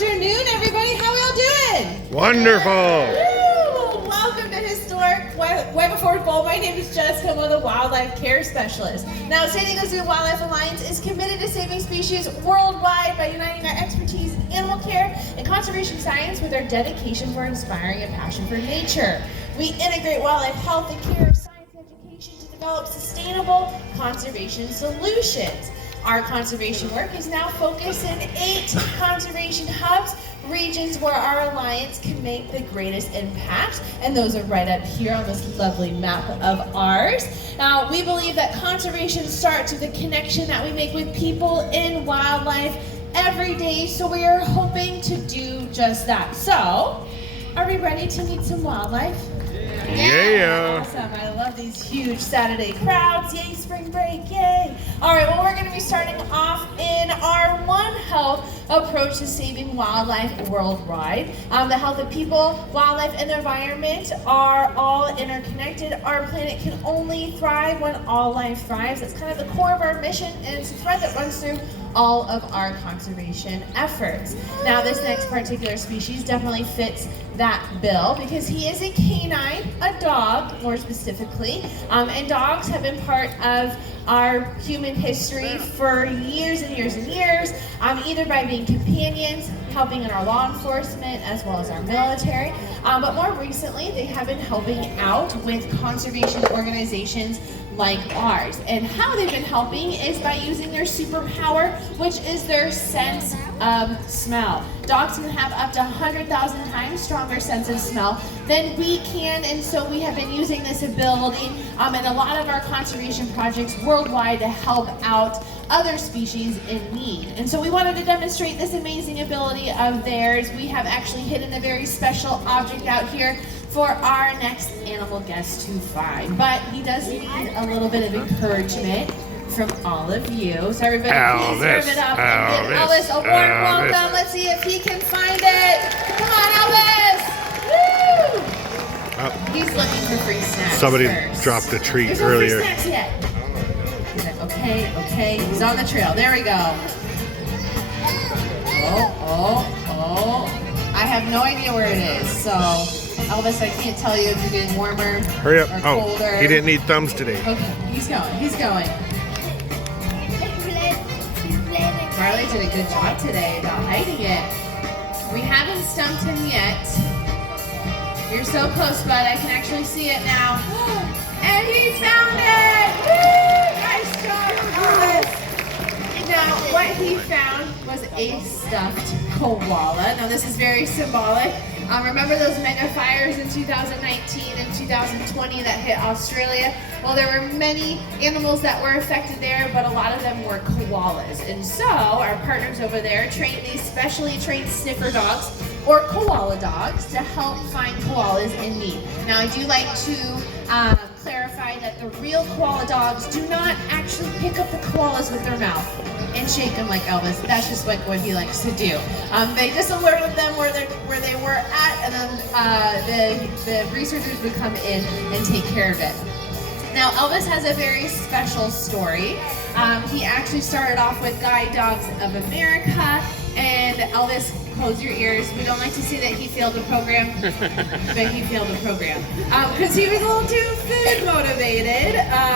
afternoon, everybody. How y'all doing? Wonderful. Woo! Welcome to Historic Weatherford Bowl. My name is Jessica. I'm one of the wildlife care specialists. Now, San Diego Zoo Wildlife Alliance is committed to saving species worldwide by uniting our expertise in animal care and conservation science with our dedication for inspiring a passion for nature. We integrate wildlife health and care, science and education to develop sustainable conservation solutions. Our conservation work is now focused in 8 conservation hubs, regions where our alliance can make the greatest impact, and those are right up here on this lovely map of ours. Now, we believe that conservation starts with the connection that we make with people and wildlife every day, so we are hoping to do just that. So, are we ready to meet some wildlife? Yeah. Awesome. I love these huge Saturday crowds. Yay, spring break. Yay. All right, well, we're going to be starting off in our One Health approach to saving wildlife worldwide. The health of people, wildlife, and the environment are all interconnected. Our planet can only thrive when all life thrives. That's kind of the core of our mission, and it's a thread that runs through all of our conservation efforts. Now, this next particular species definitely fits that bill because he is a canine, a dog more specifically, and dogs have been part of our human history for years and years and years, either by being companions, helping in our law enforcement as well as our military, but more recently they have been helping out with conservation organizations like ours. And how they've been helping is by using their superpower, which is their sense of smell. Dogs can have up to 100,000 times stronger sense of smell than we can, and so we have been using this ability in a lot of our conservation projects worldwide to help out other species in need. And so we wanted to demonstrate this amazing ability of theirs. We have actually hidden a very special object out here for our next animal guest to find. But he does need a little bit of encouragement from all of you. So everybody, please serve it up and give Elvis a warm welcome. Let's see if he can find it. Come on, Elvis! Woo! He's looking for free snacks. Somebody first. dropped a treat There's earlier. No free snacks yet. He's like, okay, he's on the trail. There we go. Oh. I have no idea where it is, so Elvis, I can't tell you if you're getting warmer Hurry up. or Oh, colder. he didn't need thumbs today. Okay, he's going. Carly did a good job today about hiding it. We haven't stumped him yet. You're so close, bud. I can actually see it now. And he found it! Woo! Nice job, Elvis. Now, what he found was a stuffed koala. Now, this is very symbolic. Remember those mega fires in 2019 and 2020 that hit Australia? Well, there were many animals that were affected there, but a lot of them were koalas. And so our partners over there trained these specially trained sniffer dogs, or koala dogs, to help find koalas in need. Now, I do like to clarify that the real koala dogs do not actually pick up the koalas with their mouth and shake them like Elvis. That's just like what he likes to do. They just alerted them where they were at, and then the researchers would come in and take care of it. Now, Elvis has a very special story. He actually started off with Guide Dogs of America, and Elvis, close your ears. We don't like to say that he failed the program, but he failed the program. Because he was a little too food motivated,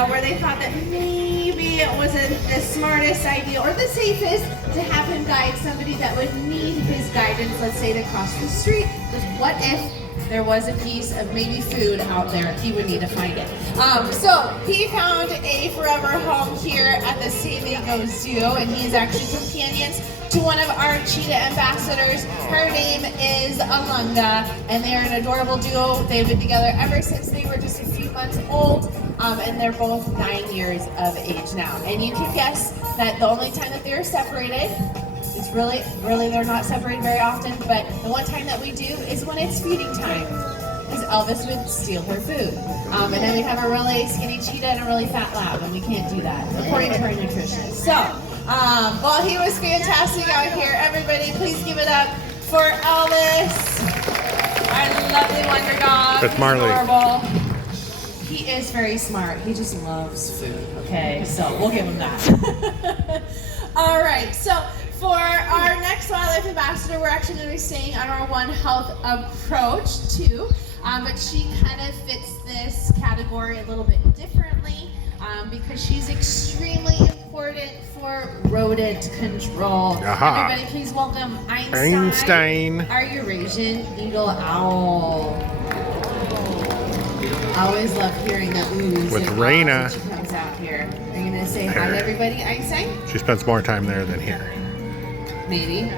where they thought that maybe it wasn't the smartest idea or the safest to have him guide somebody that would need his guidance, let's say, to cross the street. Because what if there was a piece of maybe food out there, he would need to find it. So he found a forever home here at the San Diego Zoo, and he's actually companions to one of our cheetah ambassadors. Her name is Amanda, and they are an adorable duo. They've been together ever since they were just a few months old, and they're both 9 years of age now. And you can guess that the only time that they're separated, it's really they're not separated very often, but the one time that we do is when it's feeding time, because Elvis would steal her food. And then we have a really skinny cheetah and a really fat lab, and we can't do that, according to our nutritionist. So, well, he was fantastic out here. Everybody, please give it up for Elvis, our lovely wonder dog. That's Marley. Adorable. He is very smart. He just loves food, okay? So we'll give him that. All right, so For our next wildlife ambassador, we're actually going to be staying on our One Health approach too, but she kind of fits this category a little bit differently because she's extremely important for rodent control. Aha. Everybody, please welcome Einstein, our Eurasian eagle owl. I always love hearing the oohs With and Raina. ahs when she comes out here. Are you going to say hi to everybody, Einstein? She spends more time there than here. Maybe.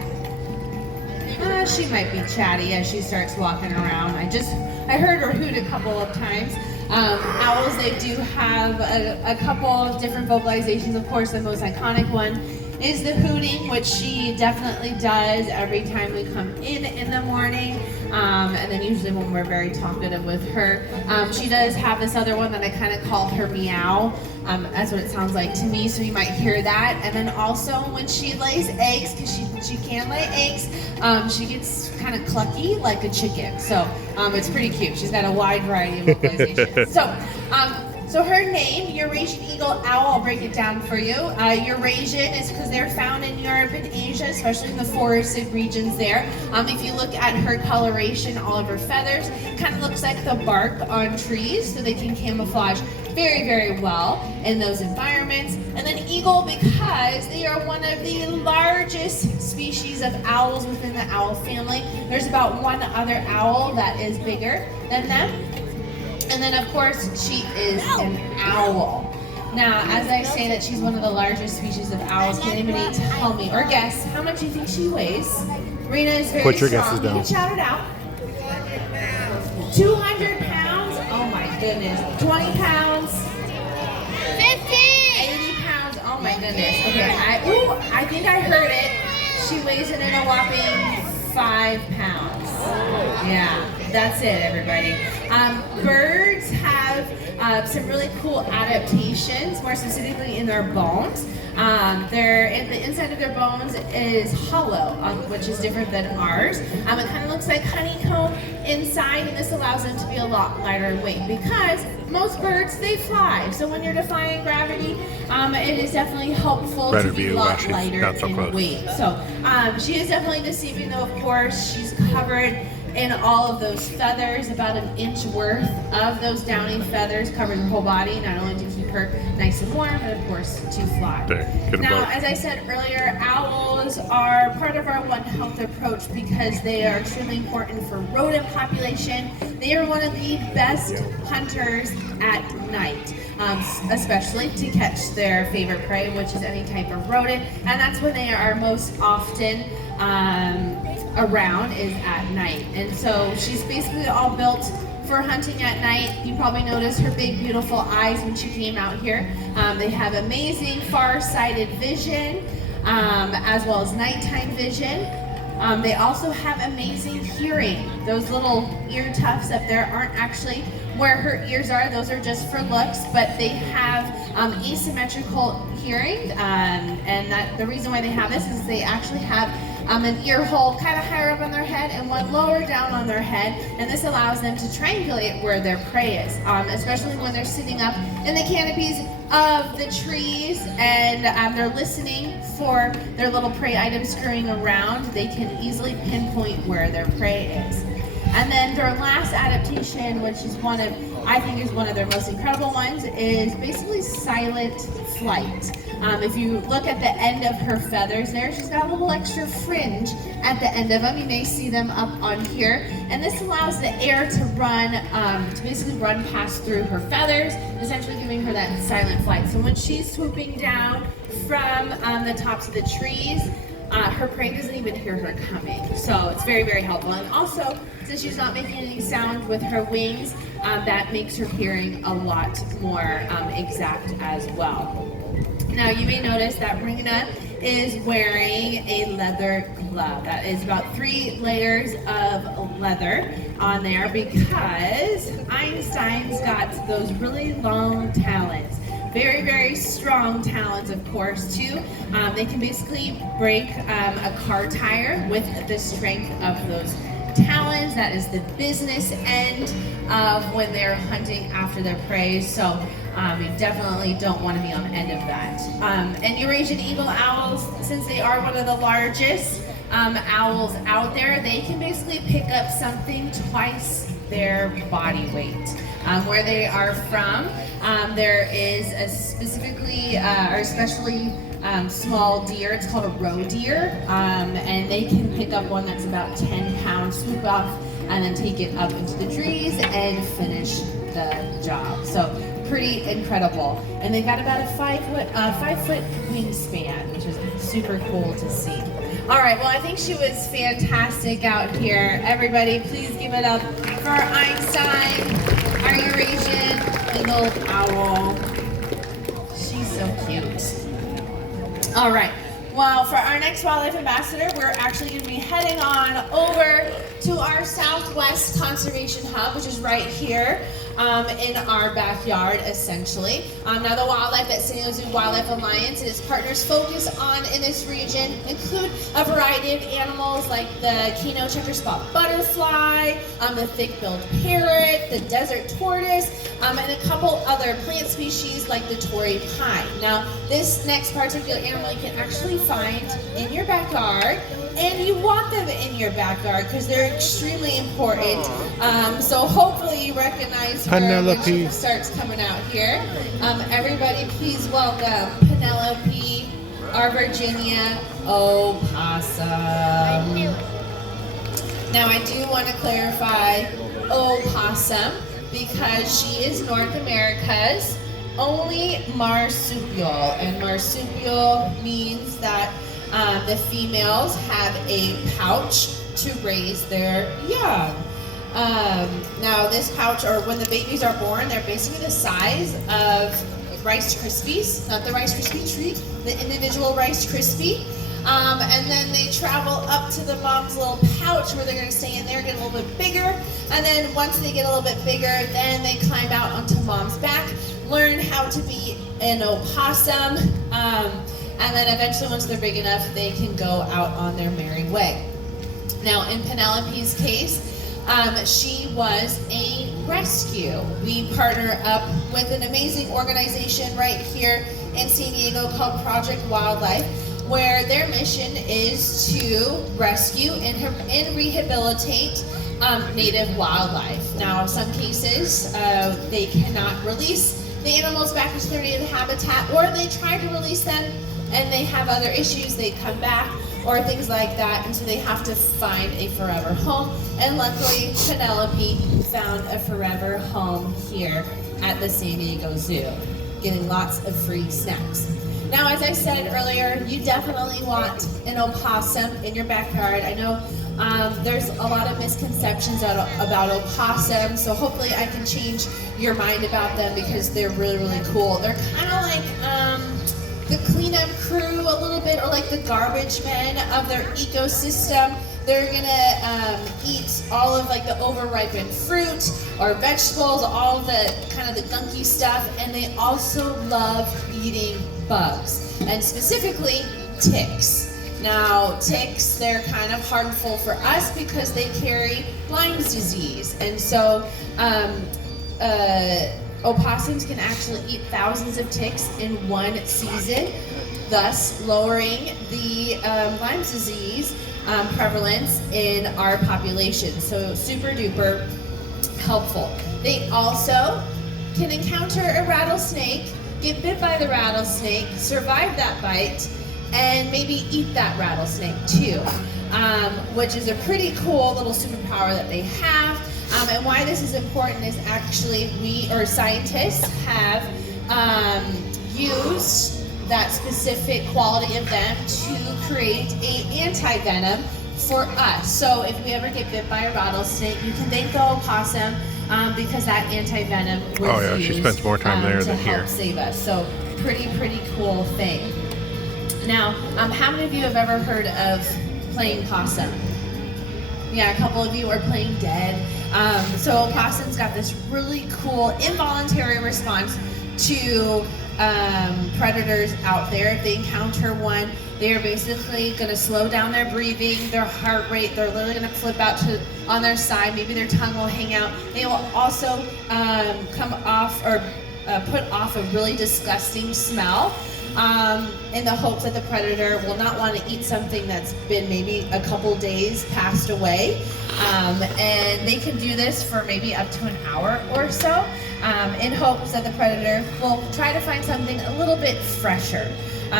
She might be chatty as she starts walking around. I heard her hoot a couple of times. Owls, they do have a couple of different vocalizations. Of course, the most iconic one is the hooting, which she definitely does every time we come in the morning. And then usually when we're very talkative with her. She does have this other one that I kind of call her meow. That's what it sounds like to me, so you might hear that. And then also when she lays eggs, because she can lay eggs, she gets kind of clucky like a chicken. So it's pretty cute. She's got a wide variety of vocalizations. So her name, Eurasian eagle owl, I'll break it down for you. Eurasian is because they're found in Europe and Asia, especially in the forested regions there. If you look at her coloration, all of her feathers, kind of looks like the bark on trees, so they can camouflage very, very well in those environments. And then eagle because they are one of the largest species of owls within the owl family. There's about one other owl that is bigger than them. And then, of course, she is an owl. Now, as I say that she's one of the largest species of owls, can anybody tell me or guess how much you think she weighs? Raina is very Put your strong. guesses down. You can shout it out. 200 pounds? Oh my goodness. 20 pounds? 50! 80 pounds? Oh my goodness. Okay, I think I heard it. She weighs in at a whopping 5 pounds. Yeah, that's it, everybody. Birds have some really cool adaptations, more specifically in their bones. The inside of their bones is hollow, which is different than ours. It kind of looks like honeycomb inside, and this allows them to be a lot lighter in weight because most birds, they fly. So when you're defying gravity, it is definitely helpful to be a lot lighter in weight. So she is definitely deceiving, though, of course. She's covered in all of those feathers, about an inch worth of those downy feathers covers her whole body, not only to keep her nice and warm, but of course to fly. Now, as I said earlier, owls are part of our One Health approach because they are extremely important for rodent population. They are one of the best hunters at night, especially to catch their favorite prey, which is any type of rodent, and that's when they are most often around is at night. And so she's basically all built for hunting at night. You probably noticed her big beautiful eyes when she came out here. They have amazing far-sighted vision as well as nighttime vision. They also have amazing hearing. Those little ear tufts up there aren't actually where her ears are. Those are just for looks, but they have asymmetrical hearing, and that the reason why they have this is they actually have an ear hole kind of higher up on their head and one lower down on their head, and this allows them to triangulate where their prey is, especially when they're sitting up in the canopies of the trees and they're listening for their little prey items scurrying around. They can easily pinpoint where their prey is. And then their last adaptation, which is I think is one of their most incredible ones, is basically silent flight. If you look at the end of her feathers there, she's got a little extra fringe at the end of them. You may see them up on here. And this allows the air to run, to basically run past through her feathers, essentially giving her that silent flight. So when she's swooping down from the tops of the trees, her prey doesn't even hear her coming. So it's very, very helpful. And also, since she's not making any sound with her wings, that makes her hearing a lot more exact as well. Now you may notice that Raina is wearing a leather glove. That is about 3 layers of leather on there because Einstein's got those really long talons. Very, very strong talons, of course, too. They can basically break a car tire with the strength of those talons. That is the business end of when they're hunting after their prey. So You definitely don't want to be on the end of that. And Eurasian eagle owls, since they are one of the largest owls out there, they can basically pick up something twice their body weight. Where they are from, there is a specifically or especially small deer. It's called a roe deer, and they can pick up one that's about 10 pounds, swoop off, and then take it up into the trees and finish the job. So pretty incredible. And they've got about a 5-foot wingspan, which is super cool to see. All right, well, I think she was fantastic out here. Everybody, please give it up for Einstein, our Eurasian eagle owl. She's so cute. All right. Well, for our next wildlife ambassador, we're actually going to be heading on over to our Southwest Conservation Hub, which is right here in our backyard, essentially. Now, the wildlife that San Diego Zoo Wildlife Alliance and its partners focus on in this region include a variety of animals like the Kino checker spot butterfly, the thick-billed parrot, the desert tortoise, and a couple other plant species like the Torrey pine. Now, this next particular animal you can actually find in your backyard, and you want them in your backyard because they're extremely important. So hopefully you recognize her when she starts coming out here. Everybody, please welcome Penelope, our Virginia opossum. Now, I do want to clarify opossum because she is North America's only marsupial, and marsupial means that the females have a pouch to raise their young. Now, this pouch, or when the babies are born, they're basically the size of Rice Krispies, not the Rice Krispie treat, the individual Rice Krispie. And then they travel up to the mom's little pouch where they're going to stay in there, get a little bit bigger. And then once they get a little bit bigger, then they climb out onto mom's back, learn how to be an opossum. And then eventually, once they're big enough, they can go out on their merry way. Now, in Penelope's case, she was a rescue. We partner up with an amazing organization right here in San Diego called Project Wildlife, where their mission is to rescue and rehabilitate native wildlife. Now, in some cases, they cannot release the animals back into their native habitat, or they try to release them and they have other issues, they come back, or things like that, and so they have to find a forever home. And luckily, Penelope found a forever home here at the San Diego Zoo, getting lots of free snacks. Now, as I said earlier, you definitely want an opossum in your backyard. I know there's a lot of misconceptions about opossums, so hopefully I can change your mind about them because they're really, really cool. They're kind of like the cleanup crew a little bit, or like the garbage men of their ecosystem. They're gonna eat all of like the overripened fruit or vegetables, all the kind of the gunky stuff, and they also love eating bugs, and specifically ticks. Now, ticks, they're kind of harmful for us because they carry Lyme's disease, and so opossums can actually eat thousands of ticks in one season, thus lowering the Lyme's disease prevalence in our population. So super duper helpful. They also can encounter a rattlesnake, get bit by the rattlesnake, survive that bite, and maybe eat that rattlesnake too, which is a pretty cool little superpower that they have. And why this is important is actually scientists have used that specific quality of them to create an anti-venom for us. So if we ever get bit by a rattlesnake, you can thank the opossum because that anti-venom was used she spends more time there than here. to help save us. So pretty cool thing. Now, how many of you have ever heard of playing possum? Yeah, a couple of you are playing dead. So opossums got this really cool involuntary response to predators out there. If they encounter one, they are basically going to slow down their breathing, their heart rate. They're literally going to flip out on their side. Maybe their tongue will hang out. They will also come off or put off a really disgusting smell in the hopes that the predator will not want to eat something that's been maybe a couple days passed away. And they can do this for maybe up to an hour or so in hopes that the predator will try to find something a little bit fresher.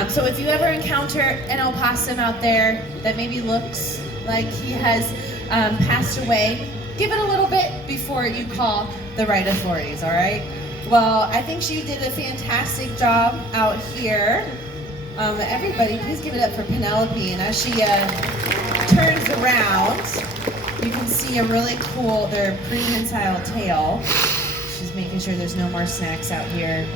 So if you ever encounter an opossum out there that maybe looks like he has passed away, give it a little bit before you call the right authorities, all right? Well, I think she did a fantastic job out here. Everybody, please give it up for Penelope. And as she turns around, you can see a really cool, their prehensile tail. She's making sure there's no more snacks out here.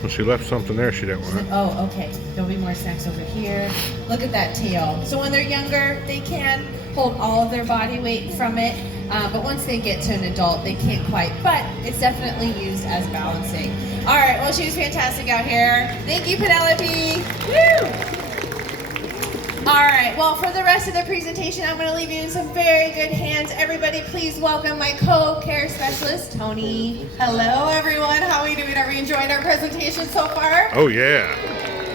Well, she left something there she didn't want. Oh, okay. There'll be more snacks over here. Look at that tail. So when they're younger, they can hold all of their body weight from it. But once they get to an adult, they can't quite. But it's definitely used as balancing. All right. Well, she was fantastic out here. Thank you, Penelope. Woo! All right, well, for the rest of the presentation, I'm going to leave you in some very good hands. Everybody, please welcome my co-care specialist, Tony. Hello, everyone. How are we doing? Are we enjoying our presentation so far? Oh, yeah.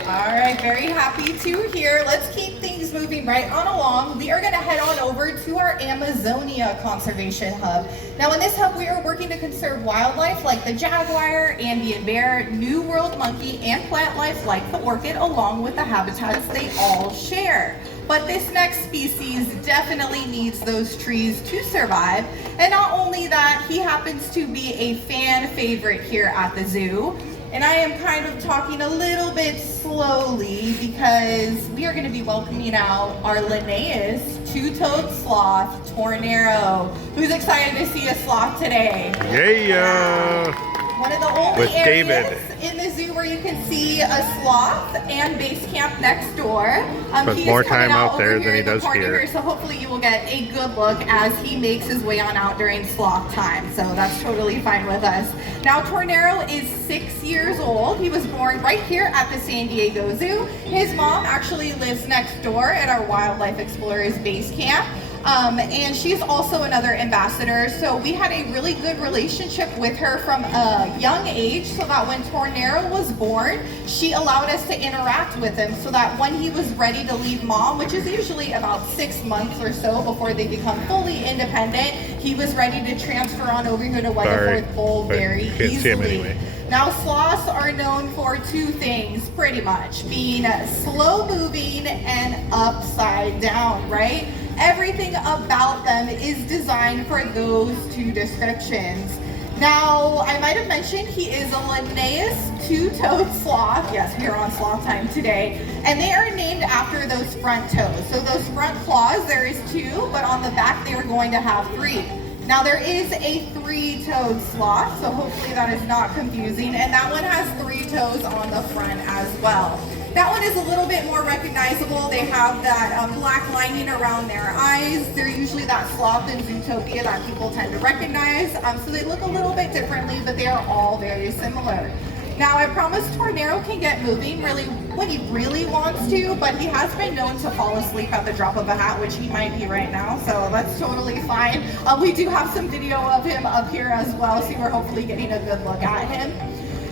All right, very happy to hear. Let's keep things moving right on along. We are going to head on over to our Amazonia Conservation Hub. Now, in this hub, we are working to conserve wildlife like the jaguar, Andean bear, New World monkey, and plant life like the orchid, along with the habitats they all share. But this next species definitely needs those trees to survive. And not only that, he happens to be a fan favorite here at the zoo. And I am kind of talking a little bit slowly because we are going to be welcoming out our Linnaeus two-toed sloth, Tornero. Who's excited to see a sloth today? Yeah. One of the only With areas David. in the zoo where you can see a sloth and base camp next door. Spends more time out there than he does here. So hopefully you will get a good look as he makes his way on out during sloth time. So that's totally fine with us. Now, Tornero is 6 years old. He was born right here at the San Diego Zoo. His mom actually lives next door at our Wildlife Explorers base camp. And she's also another ambassador. So we had a really good relationship with her from a young age, so that when Tornero was born, she allowed us to interact with him so that when he was ready to leave mom, which is usually about 6 months or so before they become fully independent, he was ready to transfer on over here to Weatherford Bowl very can't easily. see him anyway. Now, sloths are known for two things, pretty much, being slow moving and upside down, right? Everything about them is designed for those two descriptions. Now, I might have mentioned he is a Linnaeus two-toed sloth. Yes, we are on sloth time today. And they are named after those front toes. So those front claws, there is 2, but on the back they are going to have 3. Now, there is a 3-toed sloth, so hopefully that is not confusing. And that one has 3 toes on the front as well. That one is a little bit more recognizable. They have that black lining around their eyes. They're usually that sloth in Zootopia that people tend to recognize. So they look a little bit differently, but they are all very similar. Now, I promise Tornero can get moving really when he really wants to, but he has been known to fall asleep at the drop of a hat, which he might be right now, so that's totally fine. We do have some video of him up here as well, so we're hopefully getting a good look at him.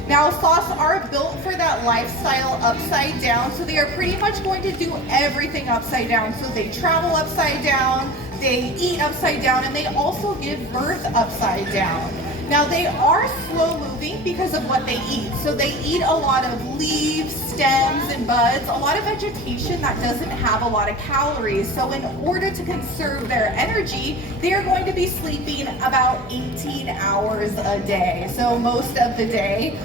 Now, sloths are built for that lifestyle upside down, so they are pretty much going to do everything upside down. So they travel upside down, they eat upside down, and they also give birth upside down. Now, they are slow moving because of what they eat. So they eat a lot of leaves, stems, and buds, a lot of vegetation that doesn't have a lot of calories. So in order to conserve their energy, they are going to be sleeping about 18 hours a day. So most of the day,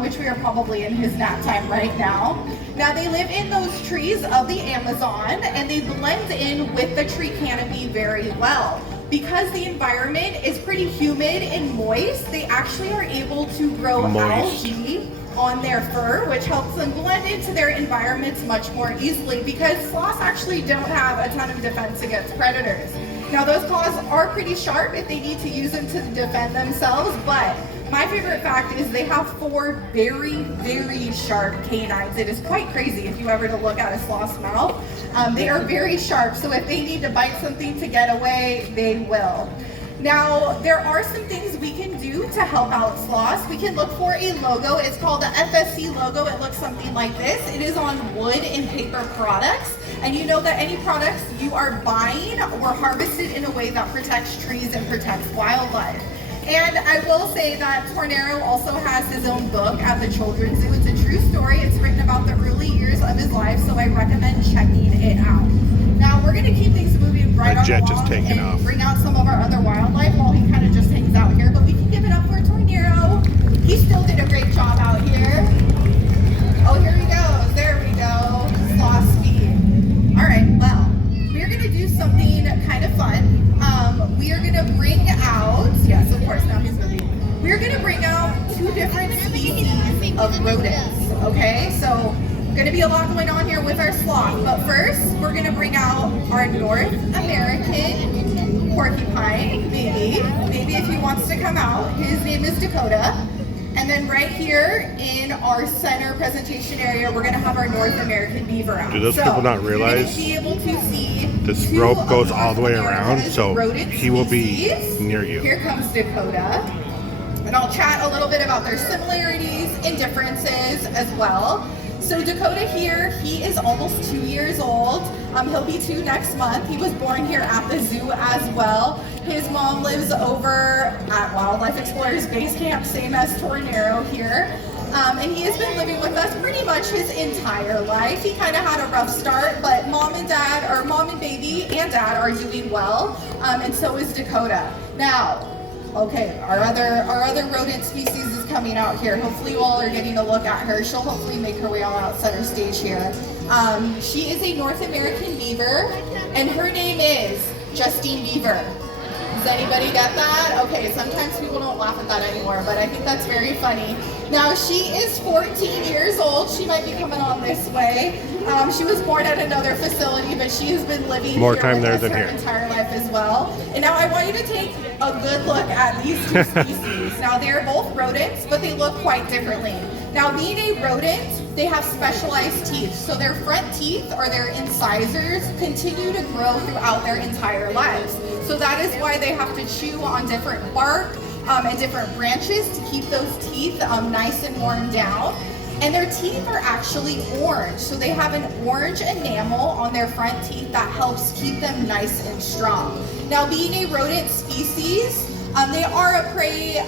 which we are probably in his nap time right now. Now, they live in those trees of the Amazon, and they blend in with the tree canopy very well. Because the environment is pretty humid and moist, they actually are able to grow algae on their fur, which helps them blend into their environments much more easily, because sloths actually don't have a ton of defense against predators. Now, those claws are pretty sharp if they need to use them to defend themselves, but my favorite fact is they have 4 very, very sharp canines. It is quite crazy if you ever to look at a sloth's mouth. They are very sharp, so if they need to bite something to get away, they will. Now, there are some things we can do to help out sloths. We can look for a logo. It's called the FSC logo. It looks something like this. It is on wood and paper products. And you know that any products you are buying were harvested in a way that protects trees and protects wildlife. And I will say that Tornero also has his own book at the Children's Zoo. It's a true story. It's written about the early years of his life, so I recommend checking it out. Now, we're going to keep things moving right My jet along just taken and off. bring out some of our other wildlife while he kind of just hangs out here. But we can give it up for Tornero. He still did a great job out here. Oh, here he goes. There we go. Sloth speed. All right, well, we're going to do something kind of fun. We are going to bring out, yes, of course, now he's moving. We're going to bring out 2 different species of rodents, okay? So, going to be a lot going on here with our sloth, but first we're going to bring out our North American porcupine baby if he wants to come out. His name is Dakota. And then right here in our center presentation area, we're going to have our North American beaver out. Do those people not realize you're going to be able to see this rope goes all the way around, so rodent he will be species. near you. Here comes Dakota. And I'll chat a little bit about their similarities and differences as well. So Dakota here, he is almost 2 years old. He'll be 2 next month. He was born here at the zoo as well. His mom lives over at Wildlife Explorers Base Camp, same as Tornero here. And he has been living with us pretty much his entire life. He kind of had a rough start, but mom and baby and dad are doing well, and so is Dakota. Now, okay, our other rodent species is coming out here. Hopefully you all are getting a look at her. She'll hopefully make her way all out center stage here. She is a North American beaver, and her name is Justine Beaver. Does anybody get that? Okay, sometimes people don't laugh at that anymore, but I think that's very funny. Now, she is 14 years old. She might be coming on this way. She was born at another facility, but she has been living More here time with there us than her here. entire life as well. And now I want you to take a good look at these 2 species. Now, they're both rodents, but they look quite differently. Now, being a rodent, they have specialized teeth. So their front teeth, or their incisors, continue to grow throughout their entire lives. So that is why they have to chew on different bark and different branches to keep those teeth nice and worn down. And their teeth are actually orange. So they have an orange enamel on their front teeth that helps keep them nice and strong. Now, being a rodent species, they are a prey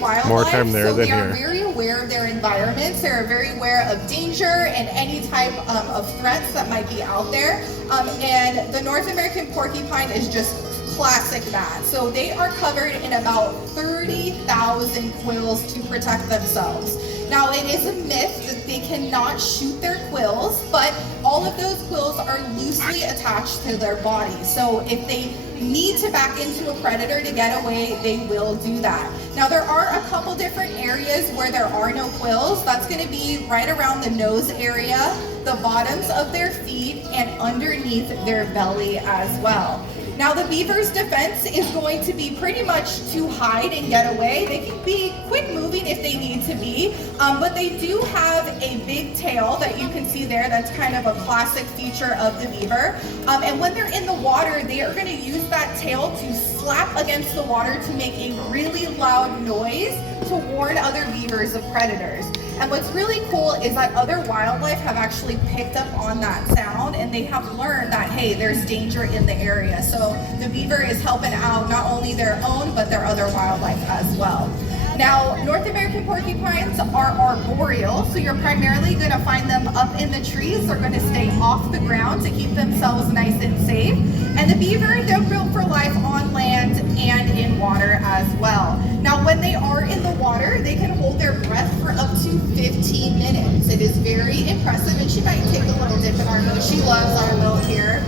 wildlife. More time there so than they are here. very aware of their environments. They're very aware of danger and any type of threats that might be out there. And the North American porcupine is just classic that. So they are covered in about 30,000 quills to protect themselves. Now, it is a myth that they cannot shoot their quills, but all of those quills are loosely attached to their body. So if they need to back into a predator to get away, they will do that. Now, there are a couple different areas where there are no quills. That's going to be right around the nose area, the bottoms of their feet, and underneath their belly as well. Now, the beaver's defense is going to be pretty much to hide and get away. They can be quick moving if they need to be, but they do have a big tail that you can see there. That's kind of a classic feature of the beaver. And when they're in the water, they are going to use that tail to slap against the water to make a really loud noise to warn other beavers of predators. And what's really cool is that other wildlife have actually picked up on that sound, and they have learned that, hey, there's danger in the area. So the beaver is helping out not only their own, but their other wildlife as well. Now, North American porcupines are arboreal, so you're primarily going to find them up in the trees. They're going to stay off the ground to keep themselves nice and safe. And the beaver, they're built for life on land and in water as well. Now, when they are in the water, they can hold their breath for up to 15 minutes. It is very impressive, and she might take a little dip in our boat. She loves our boat here.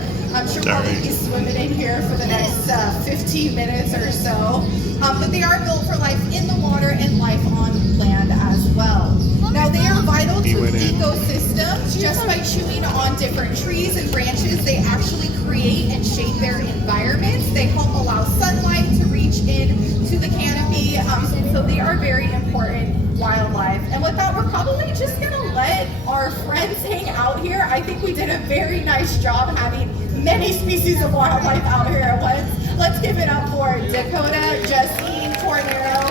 She'll probably be swimming in here for the next 15 minutes or so. But they are built for life in the water and life on land as well. Now, they are vital to ecosystems. Just by chewing on different trees and branches, they actually create and shape their environments. They help allow sunlight to reach in to the canopy. So they are very important wildlife. And with that, we're probably just going to let our friends hang out here. I think we did a very nice job having many species of wildlife out here at once. Let's give it up for Dakota, Justine, Tornero,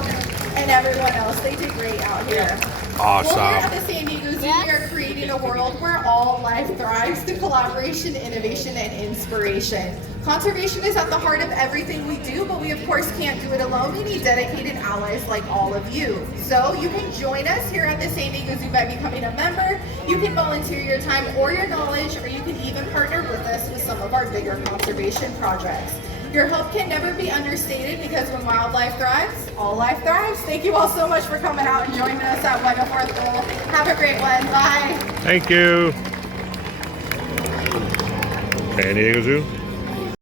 and everyone else. They did great out here. Awesome. Well, here at the San Diego Zoo, we are creating a world where all life thrives through collaboration, innovation, and inspiration. Conservation is at the heart of everything we do, but we of course can't do it alone. We need dedicated allies like all of you. So you can join us here at the San Diego Zoo by becoming a member. You can volunteer your time or your knowledge, or you can even partner with us with some of our bigger conservation projects. Your help can never be understated, because when wildlife thrives, all life thrives. Thank you all so much for coming out and joining us at Weatherford. Have a great one. Bye. Thank you. San Diego Zoo.